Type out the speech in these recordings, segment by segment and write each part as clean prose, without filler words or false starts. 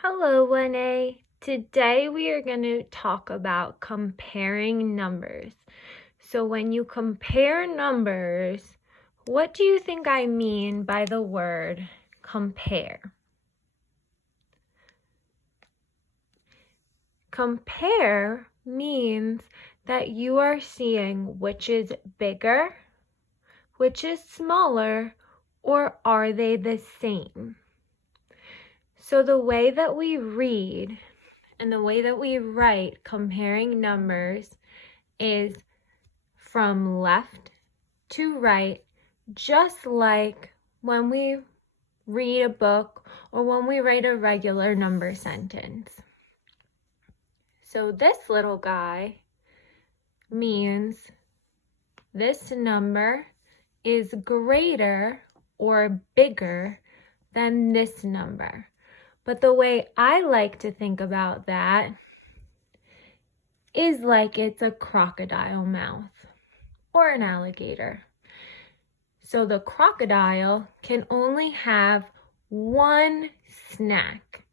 Hello, 1A. Today we are going to talk about comparing numbers. So when you compare numbers, what do you think I mean by the word compare? Compare means that you are seeing which is bigger, which is smaller, or are they the same? So the way that we read and the way that we write comparing numbers is from left to right, just like when we read a book or when we write a regular number sentence. So this little guy means this number is greater or bigger than this number. But the way I like to think about that is like it's a crocodile mouth or an alligator. So the crocodile can only have one snack.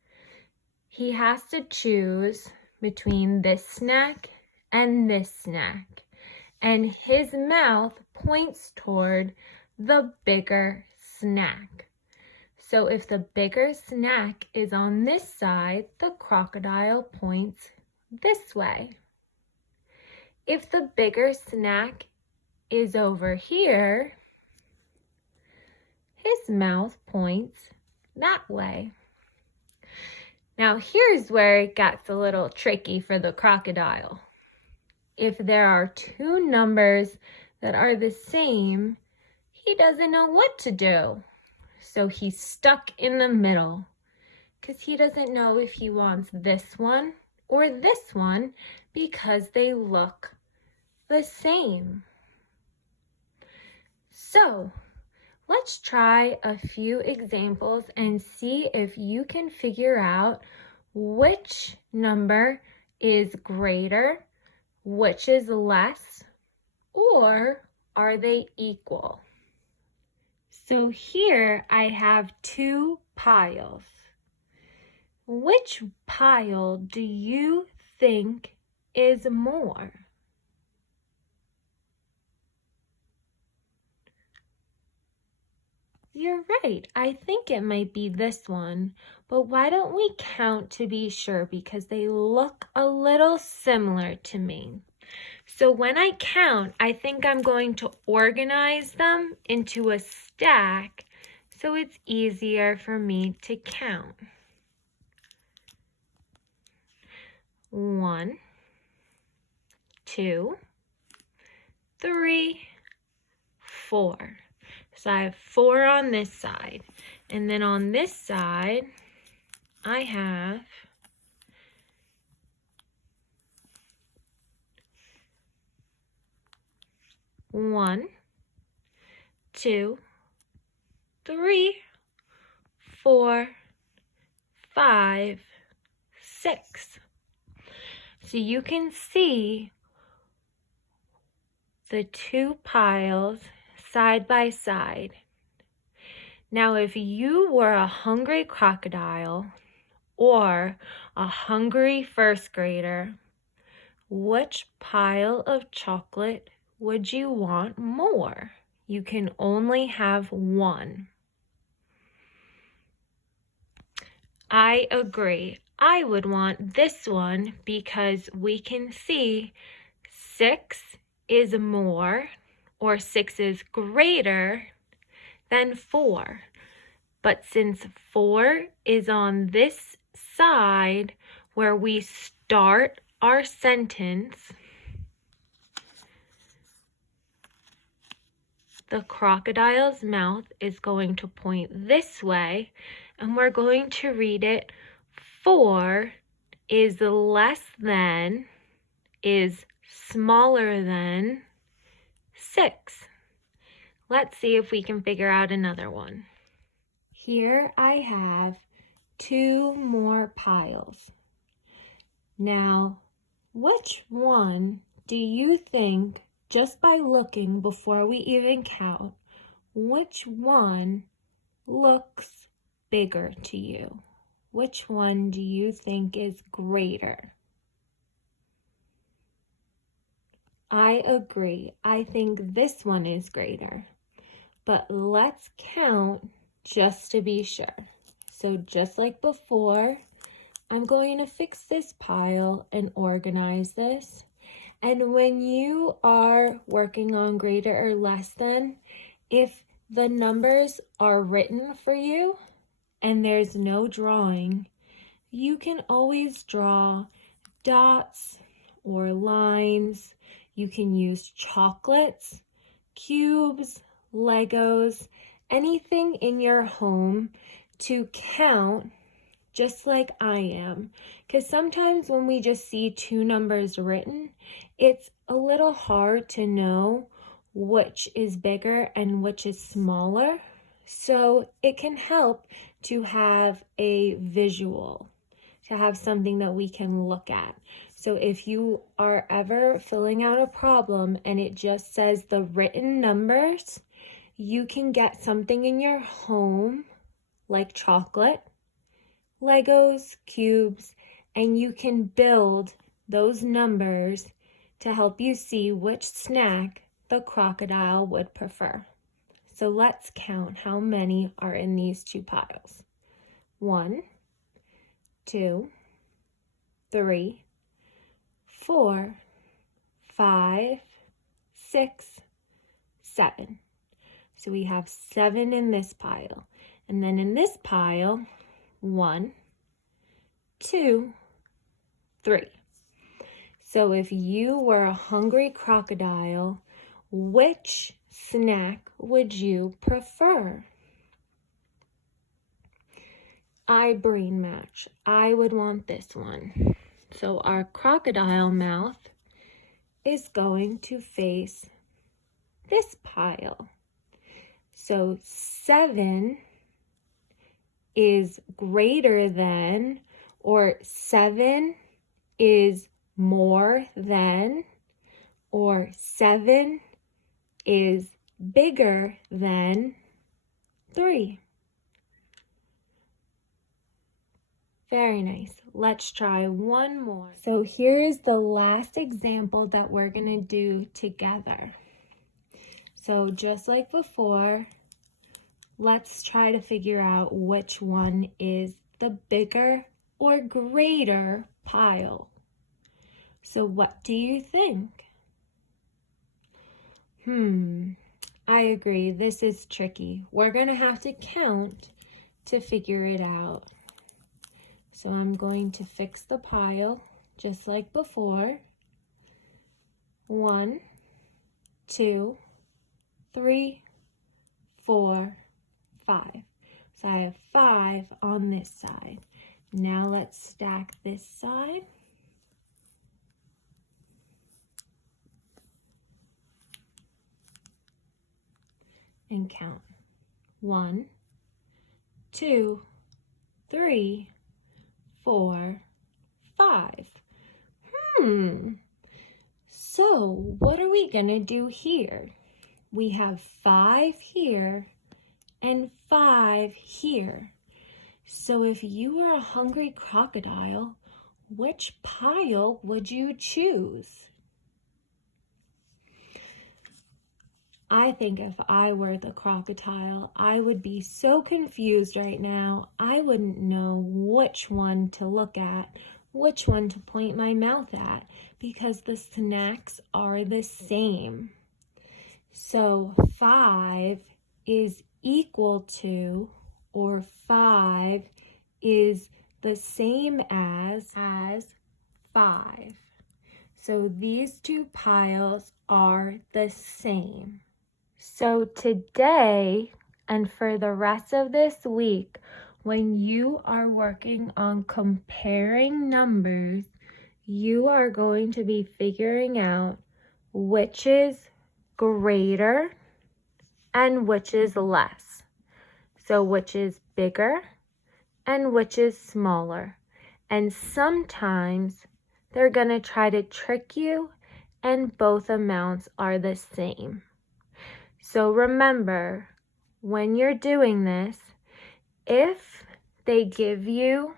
He has to choose between this snack and this snack. And his mouth points toward the bigger snack. So if the bigger snack is on this side, the crocodile points this way. If the bigger snack is over here, his mouth points that way. Now here's where it gets a little tricky for the crocodile. If there are two numbers that are the same, he doesn't know what to do. So he's stuck in the middle because he doesn't know if he wants this one or this one because they look the same. So let's try a few examples and see if you can figure out which number is greater, which is less, or are they equal? So here I have two piles. Which pile do you think is more? You're right. I think it might be this one, but why don't we count to be sure because they look a little similar to me. So when I count, I think I'm going to organize them into a stack so it's easier for me to count. 1, 2, 3, 4. So I have 4 on this side. And then on this side, I have 1, 2, 3, 4, 5, 6. So you can see the two piles side by side. Now, if you were a hungry crocodile or a hungry first grader, which pile of chocolate would you want more? You can only have one. I agree. I would want this one because we can see 6 is more or 6 is greater than 4. But since 4 is on this side where we start our sentence, the crocodile's mouth is going to point this way, and we're going to read it 4 is less than, is smaller than 6. Let's see if we can figure out another one. Here I have 2 more piles. Now, which one do you think, just by looking before we even count, which one looks bigger to you? which one do you think is greater? I agree. I think this one is greater. But let's count just to be sure. So just like before, I'm going to fix this pile and organize this. And when you are working on greater or less than, if the numbers are written for you and there's no drawing, you can always draw dots or lines. You can use chocolates, cubes, Legos, anything in your home to count just like I am. Because sometimes when we just see two numbers written, it's a little hard to know which is bigger and which is smaller. So it can help to have a visual, to have something that we can look at. So if you are ever filling out a problem and it just says the written numbers, you can get something in your home like chocolate, Legos, cubes, and you can build those numbers to help you see which snack the crocodile would prefer. So let's count how many are in these two piles. 1, 2, 3, 4, 5, 6, 7. So we have 7 in this pile. And then in this pile, 1, 2, 3. So if you were a hungry crocodile, which snack would you prefer? I brain match. I would want this one. So our crocodile mouth is going to face this pile. So 7 is greater than, or 7 is more than, or 7 is bigger than 3. Very nice. Let's try one more. So here is the last example that we're going to do together. So just like before, let's try to figure out which one is the bigger or greater pile. So what do you think? I agree. This is tricky. We're going to have to count to figure it out. So I'm going to fix the pile just like before. 1, 2, 3, 4, 5. So I have 5 on this side. Now let's stack this side. And count. 1, 2, 3, 4, 5. So what are we gonna do here? We have 5 here and 5 here. So if you were a hungry crocodile, which pile would you choose? I think if I were the crocodile, I would be so confused right now. I wouldn't know which one to look at, which one to point my mouth at, because the snacks are the same. So 5 is equal to, or 5 is the same as 5. So these two piles are the same. So today and for the rest of this week, when you are working on comparing numbers, you are going to be figuring out which is greater and which is less. So which is bigger and which is smaller. And sometimes they're going to try to trick you and both amounts are the same. So remember, when you're doing this, if they give you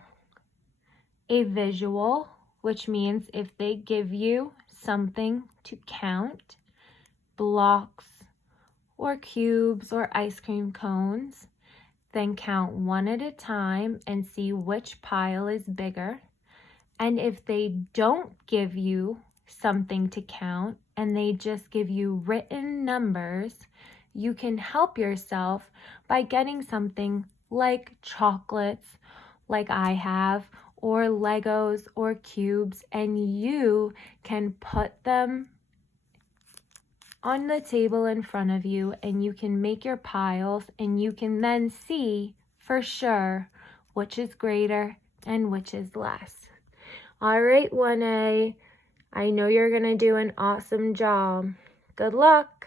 a visual, which means if they give you something to count, blocks or cubes or ice cream cones, then count one at a time and see which pile is bigger. And if they don't give you something to count and they just give you written numbers, you can help yourself by getting something like chocolates, like I have, or Legos or cubes, and you can put them on the table in front of you and you can make your piles and you can then see for sure which is greater and which is less. All right, 1A, I know you're going to do an awesome job. Good luck.